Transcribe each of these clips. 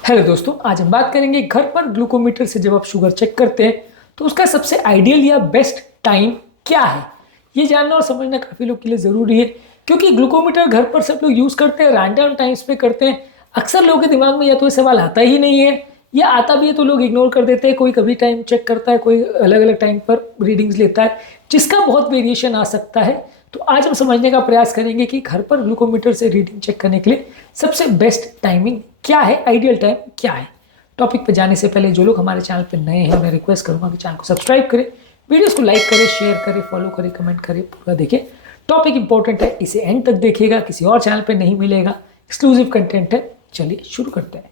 Hello दोस्तों, आज हम बात करेंगे घर पर ग्लूकोमीटर से जब आप शुगर चेक करते हैं तो उसका सबसे आइडियल या बेस्ट टाइम क्या है। ये जानना और समझना काफ़ी लोग के लिए ज़रूरी है, क्योंकि ग्लूकोमीटर घर पर सब लोग यूज़ करते हैं, रैंडम टाइम्स पे करते हैं। अक्सर लोगों के दिमाग में या तो ये सवाल आता ही नहीं है, या आता भी है तो लोग इग्नोर कर देते हैं। कोई कभी टाइम चेक करता है, कोई अलग अलग टाइम पर रीडिंग्स लेता है, जिसका बहुत वेरिएशन आ सकता है। तो आज हम समझने का प्रयास करेंगे कि घर पर ग्लूकोमीटर से रीडिंग चेक करने के लिए सबसे बेस्ट टाइमिंग क्या है, आइडियल टाइम क्या है। टॉपिक पे जाने से पहले जो लोग हमारे चैनल पे नए हैं, मैं रिक्वेस्ट करूंगा कि चैनल को सब्सक्राइब करें, वीडियोस को लाइक करें, शेयर करें, फॉलो करें, कमेंट करें, पूरा देखें। टॉपिक इंपॉर्टेंट है, इसे एंड तक देखिएगा, किसी और चैनल पे नहीं मिलेगा, एक्सक्लूसिव कंटेंट है। चलिए शुरू करते हैं।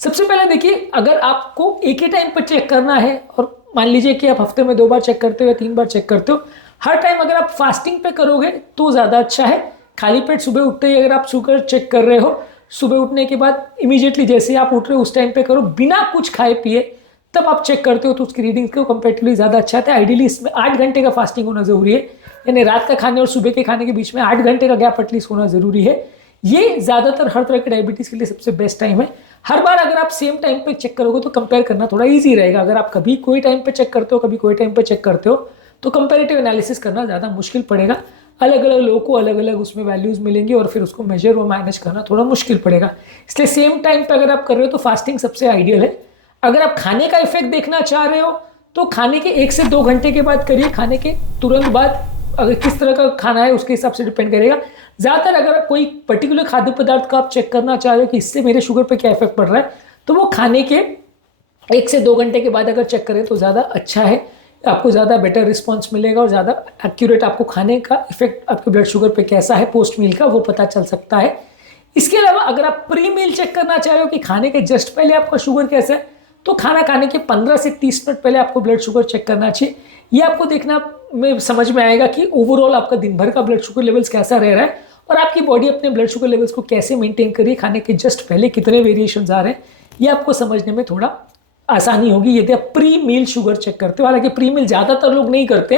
सबसे पहले देखिए, अगर आपको एक ही टाइम पर चेक करना है और मान लीजिए कि आप हफ्ते में 2 बार चेक करते हो या 3 बार चेक करते हो, हर टाइम अगर आप फास्टिंग पे करोगे तो ज़्यादा अच्छा है। खाली पेट सुबह उठते ही अगर आप शुगर चेक कर रहे हो, सुबह उठने के बाद इमीडिएटली जैसे ही आप उठ रहे हो उस टाइम पे करो, बिना कुछ खाए पिए, तब आप चेक करते हो तो उसकी रीडिंग को कंपेरेटिवली ज़्यादा अच्छा आता है। आइडियली इसमें 8 घंटे का फास्टिंग होना ज़रूरी है, यानी रात का खाने और सुबह के खाने के बीच में 8 घंटे का गैप एटलीस्ट होना ज़रूरी है। ये ज़्यादातर हर तरह के डायबिटीज़ के लिए सबसे बेस्ट टाइम है। हर बार अगर आप सेम टाइम पे चेक करोगे तो कंपेयर करना थोड़ा इजी रहेगा। अगर आप कभी कोई टाइम पे चेक करते हो, कभी कोई टाइम पे चेक करते हो, तो कंपेरेटिव एनालिसिस करना ज़्यादा मुश्किल पड़ेगा। अलग अलग लोगों को अलग अलग उसमें वैल्यूज़ मिलेंगी और फिर उसको मेजर और मैनेज करना थोड़ा मुश्किल पड़ेगा। इसलिए सेम टाइम पे अगर आप कर रहे हो तो फास्टिंग सबसे आइडियल है। अगर आप खाने का इफेक्ट देखना चाह रहे हो तो खाने के 1 से 2 घंटे के बाद करिए, खाने के तुरंत बाद। अगर किस तरह का खाना है उसके हिसाब से डिपेंड करेगा। ज़्यादातर अगर कोई पर्टिकुलर खाद्य पदार्थ का आप चेक करना चाह रहे हो कि इससे मेरे शुगर पे क्या इफेक्ट पड़ रहा है, तो वो खाने के 1 से 2 घंटे के बाद अगर चेक करें तो ज़्यादा अच्छा है। आपको ज़्यादा बेटर रिस्पॉन्स मिलेगा और ज़्यादा एक्यूरेट आपको खाने का इफेक्ट आपके ब्लड शुगर पे कैसा है पोस्ट मील का वो पता चल सकता है। इसके अलावा अगर आप प्री मील चेक करना चाह रहे हो कि खाने के जस्ट पहले आपका शुगर कैसा है, तो खाना खाने के 15 से 30 मिनट पहले आपको ब्लड शुगर चेक करना चाहिए। ये आपको देखना में समझ में आएगा कि ओवरऑल आपका दिन भर का ब्लड शुगर लेवल्स कैसा रह रहा है और आपकी बॉडी अपने ब्लड शुगर लेवल्स को कैसे मेंटेन करिए, खाने के जस्ट पहले कितने वेरिएशंस आ रहे हैं, ये आपको समझने में थोड़ा आसानी होगी यदि आप प्री मील शुगर चेक करते हो। हालांकि प्री मील ज़्यादातर लोग नहीं करते,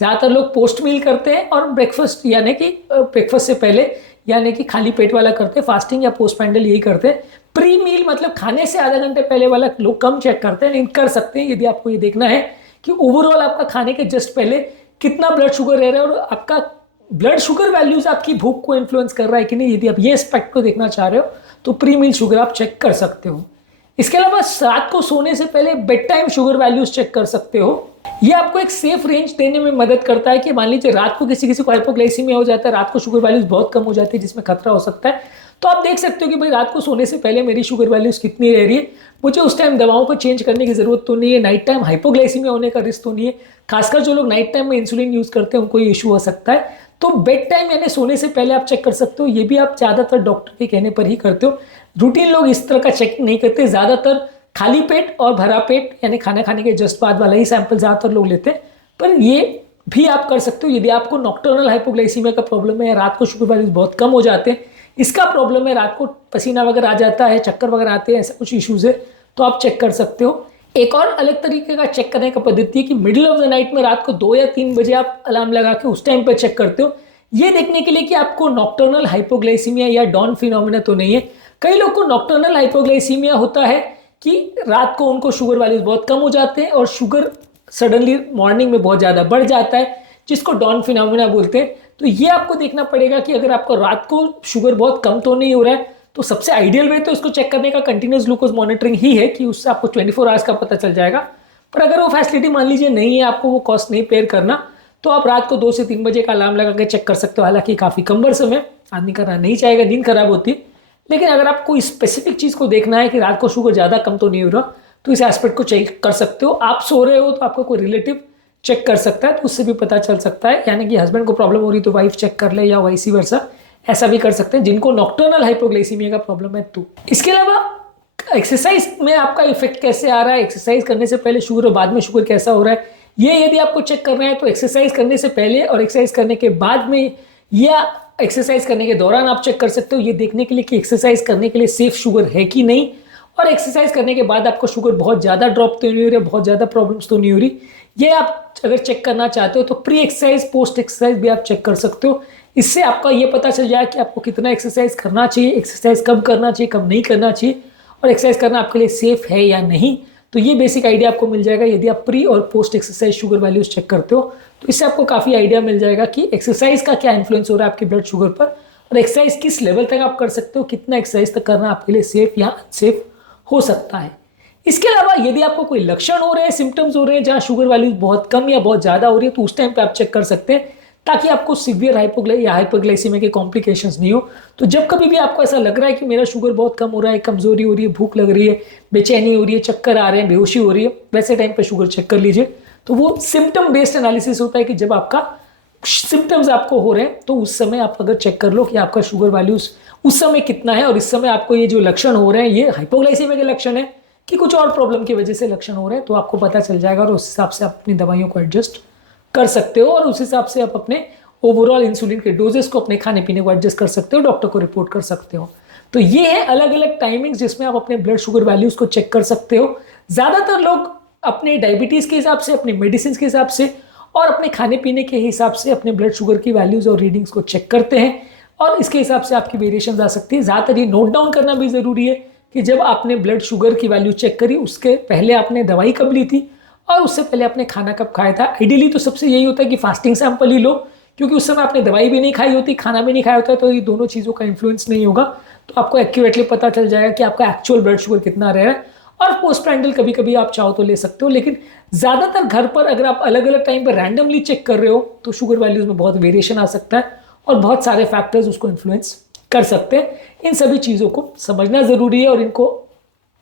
ज़्यादातर लोग पोस्ट मील करते हैं और ब्रेकफास्ट यानी कि ब्रेकफास्ट से पहले यानी कि खाली पेट वाला करते हैं, फास्टिंग या पोस्ट पैंडल यही करते हैं। प्री मील मतलब खाने से आधा घंटे पहले वाला लोग कम चेक करते हैं, लेकिन कर सकते हैं यदि आपको ये देखना है कि ओवरऑल आपका खाने के जस्ट पहले कितना ब्लड शुगर रह रहा है और आपका ब्लड शुगर वैल्यूज आपकी भूख को इन्फ्लुएंस कर रहा है कि नहीं। यदि आप ये एस्पेक्ट को देखना चाह रहे हो तो प्री मील शुगर आप चेक कर सकते हो। इसके अलावा रात को सोने से पहले bedtime sugar values check कर सकते हो। ये आपको एक सेफ रेंज देने में मदद करता है कि मान लीजिए रात को किसी किसी को हाइपोग्लाइसीमिया हो जाता है, रात को शुगर वैल्यूज बहुत कम हो जाती है जिसमें खतरा हो सकता है, तो आप देख सकते हो कि भाई रात को सोने से पहले मेरी शुगर वैल्यूज कितनी रह रही है, मुझे उस टाइम दवाओं को चेंज करने की जरूरत तो नहीं है, नाइट टाइम हाइपोग्लाइसीमिया होने का रिस्क तो नहीं है। खासकर जो लोग नाइट टाइम में इंसुलिन यूज करते हैं उनको ये इशू हो सकता है। तो बेड टाइम यानी सोने से पहले आप चेक कर सकते हो। ये भी आप ज़्यादातर डॉक्टर के कहने पर ही करते हो। रूटीन लोग इस तरह का चेकिंग नहीं करते, ज़्यादातर खाली पेट और भरा पेट यानी खाना खाने के जस्ट बाद वाला ही सैंपल ज़्यादातर लोग लेते हैं। पर ये भी आप कर सकते हो यदि आपको नॉक्टर्नल हाइपोग्लाइसीमिया का प्रॉब्लम है या रात को शुगर वैल्यूज बहुत कम हो जाते हैं, इसका प्रॉब्लम है, रात को पसीना वगैरह आ जाता है, चक्कर वगैरह आते हैं, ऐसा कुछ इश्यूज है, तो आप चेक कर सकते हो। एक और अलग तरीके का चेक करने का पद्धति है कि मिडिल ऑफ द नाइट में रात को 2 या 3 बजे आप अलार्म लगा के उस टाइम पर चेक करते हो, ये देखने के लिए कि आपको नॉक्टर्नल हाइपोग्लाइसीमिया या डॉन फिनोमिना तो नहीं है। कई लोग को नॉक्टर्नल हाइपोग्लाइसीमिया होता है कि रात को उनको शुगर वैल्यूज बहुत कम हो जाते हैं और शुगर सडनली मॉर्निंग में बहुत ज़्यादा बढ़ जाता है, जिसको डॉन फिनोमिना बोलते हैं। तो ये आपको देखना पड़ेगा कि अगर आपको रात को शुगर बहुत कम तो नहीं हो रहा है, तो सबसे आइडियल वे तो इसको चेक करने का कंटिन्यूस ग्लूकोज मॉनिटरिंग ही है कि उससे आपको 24 आवर्स का पता चल जाएगा। पर अगर वो फैसिलिटी मान लीजिए नहीं है, आपको वो कॉस्ट नहीं पेयर करना, तो आप रात को 2 से 3 बजे का अलार्म लगा के चेक कर सकते हो। हालांकि काफ़ी कम समय आदमी करना नहीं चाहेगा, नींद खराब होती है, लेकिन अगर आपको इस स्पेसिफिक चीज़ को देखना है कि रात को शुगर ज़्यादा कम तो नहीं हो रहा, तो इस एस्पेक्ट को चेक कर सकते हो। आप सो रहे हो तो आपका कोई रिलेटिव चेक कर सकता है, तो उससे भी पता चल सकता है, यानी कि हस्बैंड को प्रॉब्लम हो रही तो वाइफ चेक कर ले या वाइसी वर्सा, ऐसा भी कर सकते हैं जिनको नॉक्टर्नल हाइपोग्लाइसीमिया का प्रॉब्लम है। तो इसके अलावा एक्सरसाइज में आपका इफेक्ट कैसे आ रहा है, एक्सरसाइज करने से पहले शुगर और बाद में शुगर कैसा हो रहा है, ये यदि आपको चेक करना है तो एक्सरसाइज करने से पहले और एक्सरसाइज करने के बाद में या एक्सरसाइज करने के दौरान आप चेक कर सकते हो, ये देखने के लिए कि एक्सरसाइज करने के लिए सेफ शुगर है कि नहीं और एक्सरसाइज करने के बाद आपको शुगर बहुत ज़्यादा ड्रॉप तो नहीं हो रही है, बहुत ज़्यादा प्रॉब्लम्स तो नहीं हो रही। ये आप अगर चेक करना चाहते हो तो प्री एक्सरसाइज पोस्ट एक्सरसाइज भी आप चेक कर सकते हो। इससे आपका ये पता चल जाए कि आपको कितना एक्सरसाइज करना चाहिए, एक्सरसाइज कब करना चाहिए, कब नहीं करना चाहिए, और एक्सरसाइज करना आपके लिए सेफ है या नहीं। तो ये बेसिक आइडिया आपको मिल जाएगा यदि आप प्री और post exercise sugar values check करते हो। तो इससे आपको काफ़ी आइडिया मिल जाएगा कि एक्सरसाइज का क्या इन्फ्लुएंस हो रहा है आपके ब्लड शुगर पर, और एक्सरसाइज किस लेवल तक आप कर सकते हो, कितना एक्सरसाइज तक करना आपके लिए सेफ या अनसेफ हो सकता है। इसके अलावा यदि आपको कोई लक्षण हो रहे हैं, सिम्टम्स हो रहे हैं जहाँ शुगर वैल्यूज बहुत कम या बहुत ज़्यादा हो रही है, तो उस टाइम पे आप चेक कर सकते हैं ताकि आपको सीवियर हाइपोग्लाइसीमिया के कॉम्प्लिकेशंस नहीं हो। तो जब कभी भी आपको ऐसा लग रहा है कि मेरा शुगर बहुत कम हो रहा है, कमजोरी हो रही है, भूख लग रही है, बेचैनी हो रही है, चक्कर आ रहे हैं, बेहोशी हो रही है, वैसे टाइम पे शुगर चेक कर लीजिए। तो वो सिम्टम बेस्ड एनालिसिस होता है कि जब आपका सिम्टम्स आपको हो रहे हैं तो उस समय आप अगर चेक कर लो कि आपका शुगर वैल्यूज उस समय कितना है, और इस समय आपको ये जो लक्षण हो रहे हैं ये हाइपोग्लाइसीमिया के लक्षण है कि कुछ और प्रॉब्लम की वजह से लक्षण हो रहे हैं, तो आपको पता चल जाएगा और उस हिसाब से आप अपनी दवाइयों को एडजस्ट कर सकते हो, और उस हिसाब से आप अपने ओवरऑल इंसुलिन के डोजेस को अपने खाने पीने को एडजस्ट कर सकते हो, डॉक्टर को रिपोर्ट कर सकते हो। तो ये है अलग अलग टाइमिंग्स जिसमें आप अपने ब्लड शुगर वैल्यूज को चेक कर सकते हो। ज़्यादातर लोग अपने डायबिटीज़ के हिसाब से, अपने मेडिसिन के हिसाब से और अपने खाने पीने के हिसाब से अपने ब्लड शुगर की वैल्यूज और रीडिंग्स को चेक करते हैं, और इसके हिसाब से आपकी वेरिएशन आ सकती है। ज़्यादातर ये नोट डाउन करना भी ज़रूरी है कि जब आपने ब्लड शुगर की वैल्यू चेक करी उसके पहले आपने दवाई कब ली थी और उससे पहले आपने खाना कब खाया था। आइडियली तो सबसे यही होता है कि फास्टिंग सैंपल ही लो, क्योंकि उस समय आपने दवाई भी नहीं खाई होती, खाना भी नहीं खाया होता है, तो ये दोनों चीज़ों का इन्फ्लुएंस नहीं होगा। तो आपको एक्यूरेटली पता चल जाएगा कि आपका एक्चुअल ब्लड शुगर कितना रह रहा है। और पोस्ट प्रैंडल कभी कभी आप चाहो तो ले सकते हो, लेकिन ज़्यादातर घर पर अगर आप अलग अलग टाइम पर रैंडमली चेक कर रहे हो तो शुगर वैल्यूज में बहुत वेरिएशन आ सकता है और बहुत सारे फैक्टर्स उसको इन्फ्लुएंस कर सकते हैं। इन सभी चीज़ों को समझना ज़रूरी है और इनको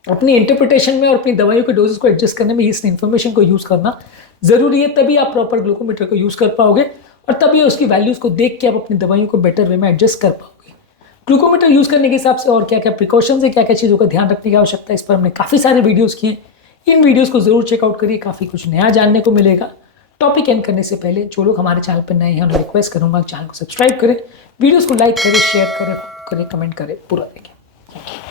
अपनी इंटरप्रिटेशन में और अपनी दवाइयों के डोजेस को एडजस्ट करने में इस इन्फॉर्मेशन को यूज़ करना ज़रूरी है। तभी आप प्रॉपर ग्लूकोमीटर को यूज़ कर पाओगे और तभी उसकी वैल्यूज़ को देख के आप अपनी दवाइयों को बेटर वे में एडजस्ट कर पाओगे। ग्लूकोमीटर यूज़ करने के हिसाब से और क्या क्या प्रिकॉशंस है, क्या क्या चीज़ों का ध्यान रखने की आवश्यकता है, इस पर हमने काफ़ी सारे वीडियोज़ किए। इन वीडियोज़ को ज़रूर चेकआउट करिए, काफ़ी कुछ नया जानने को मिलेगा। टॉपिक एंड करने से पहले जो लोग हमारे चैनल पर नए हैं उन्हें रिक्वेस्ट करूँगा चैनल को सब्सक्राइब करें, वीडियोज़ को लाइक करें, शेयर करें, कमेंट करें, पूरा देखें।